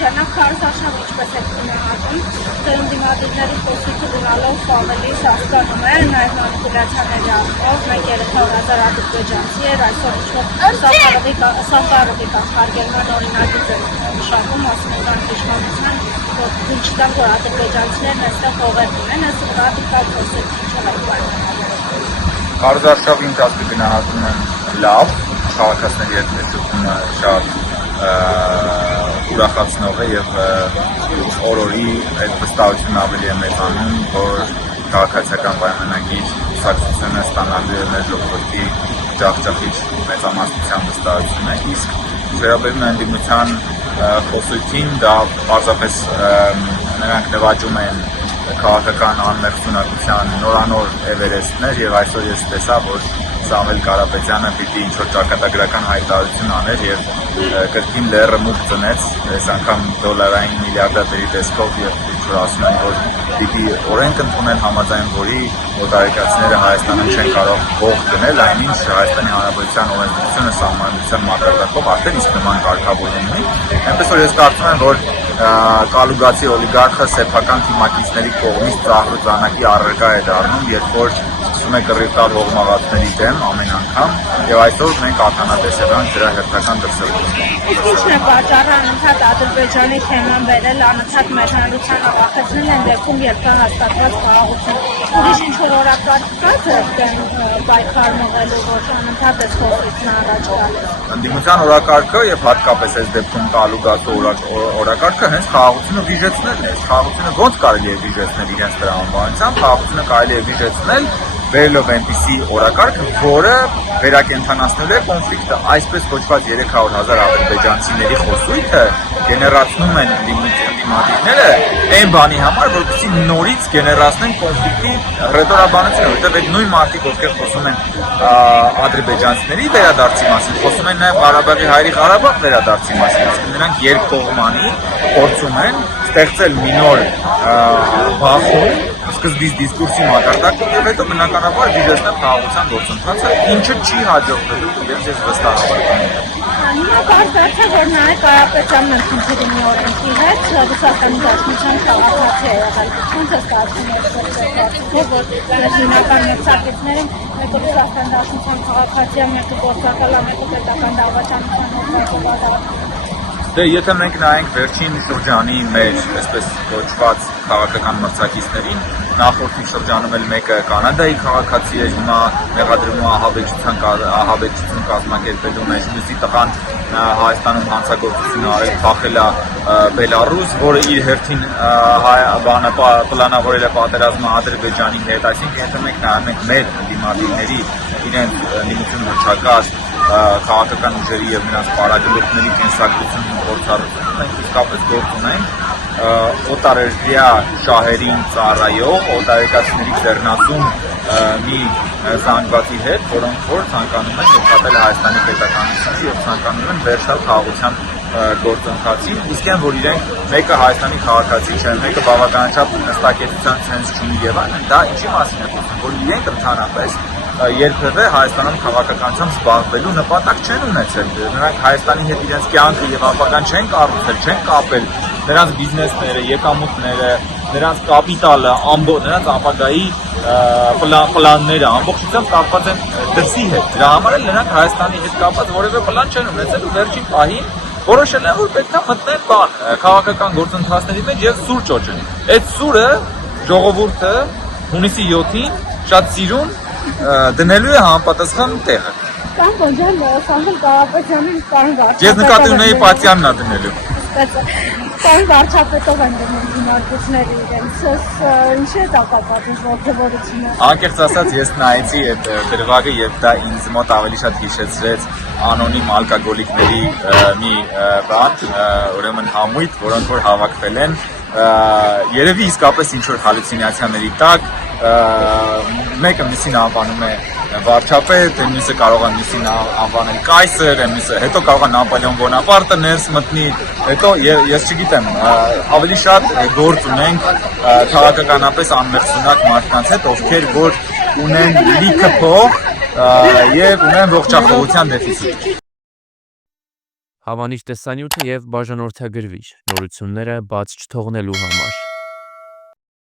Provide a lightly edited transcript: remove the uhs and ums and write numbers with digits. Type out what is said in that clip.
Ջանակ քարոզարշավը ինչպես է գնահատում, դրան դիմադիրների խոսիքը դնալով ավելի հասկանում է, նաև մանիպուլյացիաների առումով, մեկ երեքա 1000 ադրբեջանցի էր, այսօր իշխող Սավդարովի կանխարգելման օրինակից է մշակում, ասում են իշխանության, որ դուք չտանք, որ ադրբեջանցիներն այստեղ հողեր ունեն, այս ռադիկալ խոսիք ինչով է պայմանավորվում։ Քարոզարշավի ընթացքը գնահատում են լավ, քաղաքացիների հետ մեծությունը շատ ուրախացնող է եւ օրորի այդ վստահությունն ավելի է մեծանում, որ քաղաքացիական պայմանագիր կուսակցությունը ստանալու է մեր ժողովրդի ջախջախիչ մեծամասնության վստահությունը, իսկ վերաբերում է ընդդիմության խոսույթին, դա պարզապես նրանք նվաճում են քաղաքական անմեղսունակության նորանոր էվերեստներ եւ այսօր ես տեսա, որ Սամվել Կարապետյանը պիտի ինչ-որ ճակատագրական հայտարարություն աներ եւ կրկին լեռը մուգ ծնեց, այս անգամ դոլարային միլիարդատերի տեսքով եւ ինչ-որ ասում են, որ պիտի օրենք ընդունել համաձայն որի օտարերկրացիները Հայաստանում չեն կարող հող գնել, այնինչ Հայաստանի Հանրապետության օրենսդրությունը սահմանադրության մակարդակով արդեն իսկ նման կարգավորում ունի, այնպես որ ես կարծում եմ, որ կալուգացի օլիգարխը սեփական թիմակիցների կողմից ծաղրու ծանակի առարկա է դառնում, երբ որ սկսում է կռիվ տալ հողմաղացների դեմ ամեն անգամ եւ այսօր մենք ականատես եղանք դրա հերթական դրսևորումների։ Իսկ ի՞նչն է պատճառը անընդհատ Ադրբեջանի թեման բերել, անընդհատ մեր հանրությանը վախեցնել են դեպքում, երբ կա հաստատված խաղաղություն։ Ուրիշ ինչ-որ օրակարգ կա պայքար մղելու, որ անընդհատ այս խոսքն առաջ գալիս։ Ընդդիմության օրակարգը եւ հատկապես այս դեպքում կալուգացու օրակարգը հենց խաղաղությունը վիժեցնելն է։ Խաղաղությունը ո՞նց կարելի է վիժեցնել իրենց դրա անվանությամբ, խաղաղությունը կարելի է վիժեցնել վերելով այնպիսի օրակարգ, որը վերակենդանացնելու է կոնֆլիկտը։ Այսպես կոչված 300,000 ադրբեջանցիների խոսույթը գեներացնում են դիմադիրները այն բանի համար, որպեսզի նորից գեներացնեն կոնֆլիկտի հռետորաբանությունը, որտեղ այդ նույն մարդիկ, ովքեր խոսում են ադրբեջանցիների վերադարձի մասին, խոսում են նաև Ղարաբաղի հայերի Ղարաբաղ վերադարձի մասին, իսկ նրանք երկկողմանի փորձում են ստեղծել մի նոր բախում սկզբից դիսկուրսի մակարդակում եւ հետո բնականաբար վիժեցնել խաղաղության գործընթացը, ինչը չի հաջողվելու իրենց ես վստահաբար կմոռանամ։ Հիմա կարծես է, որ նաև Կարապետյանն ընդունի մի օրենքի հետ Ռուսաստանի Դաշնության քաղաքացի է եղել։ Ո՞նց է ստացվում որ հիմնական մեկցակիցները մեկը Ռուսաստանի Դաշնության քաղաքացի է, մեկը գործակալ է, մեկը պետական դավաճանության հոդվածով։ Դե եթե մենք նայենք վերջին շրջանի մեր այսպես կոչված քաղաքական մրցակիցներին, նախորդի շրջանում էլ մեկը Կանադայի քաղաքացի էր, հիմա մեղադրվում է ահաբեկչություն կազմակերպելու մեջ, մյուսի տղան Հայաստանում հանցագործություն արել, փախել է Բելառուս, որը իր հերթին պլանավորել է պատերազմը Ադրբեջանի հետ, այսինքն եթե մենք նայում ենք մեր դիմադիրների իրենց ընդդիմություն հռչակած քաղաքական ուժերի եւ նրանց պարագլուխների կենսագրությունն ու փորձառությունն մենք իսկապես գործ ունենք օտարերկրյա շահերին ծառայող օտարերկրացիների ձեռնացում մի զանգվածի հետ, որոնք որ ցանկանում են շփոթել Հայաստանի պետականությունը եւ ցանկանում են վերջալ խաղաղության գործընթացին, իսկ այն որ իրենք մեկը Հայաստանի քաղաքացի չէ, մեկը բավականաչափ նստակեցության ցենզ չունի եւ այլն, դա ինչի մասին է խոսում, որ իրենք ընդհանրապես երբևէ Հայաստանում քաղաքականությամբ զբաղվելու նպատակ չեն ունեցել, նրանք Հայաստանի հետ իրենց կյանքը եւ ապագան չեն կառուցել, չեն կապել, նրանց բիզնեսները, եկամուտները, նրանց կապիտալը, նրանց ապագայի պլանները ամբողջությամբ կապված են դրսի հետ։ Դրա համար էլ նրանք Հայաստանի հետ կապված որևէ պլան չեն ունեցել ու վերջին պահին որոշել են, որ պետք է մտնեն քաղաքական գործընթացների մեջ եւ սուր ճոճեն։ Այդ սուրը ժողովուրդը հունիսի 7-ին շատ սիրուն դնելու է համապատասխան տեղը։ Կամ ոնջան Սամվել Կարապետյանին պարոն վարչապետով։ Ես նկատի ունեի Պատյանն է դնելու։ Պարոն վարչապետով են դնում դիմարկությունները իրենց, ինչ է դա կապված ողջավորությունը։ Անկեղծ ասած ես նայեցի այդ դրվագը եւ դա ինձ մոտ ավելի շատ հիշեցրեց անոնիմ ալկոգոլիկների մի բան, ուրեմն համույթ, որոնք որ հավաքվել են երևի իսկապես ինչ որ հալյուցինացիաների տակ մեկը մյուսին անվանում է վարչապետ, մյուսը կարող է մյուսին անվանել կայսր, մյուսը հետո կարող է Նապոլեոն Բոնապարտը ներս մտնի, հետո ես չգիտեմ, ավելի շատ գործ ունենք քաղաքականապես անմեղսունակ մարդկանց հետ, ովքեր որ ունեն լիքը փող եւ ունեն ողջախոհության դեֆիցիտ։ Հավանիր տեսանյութը եւ բաժանորդագրվիր նորությունները բաց չթողնելու համար։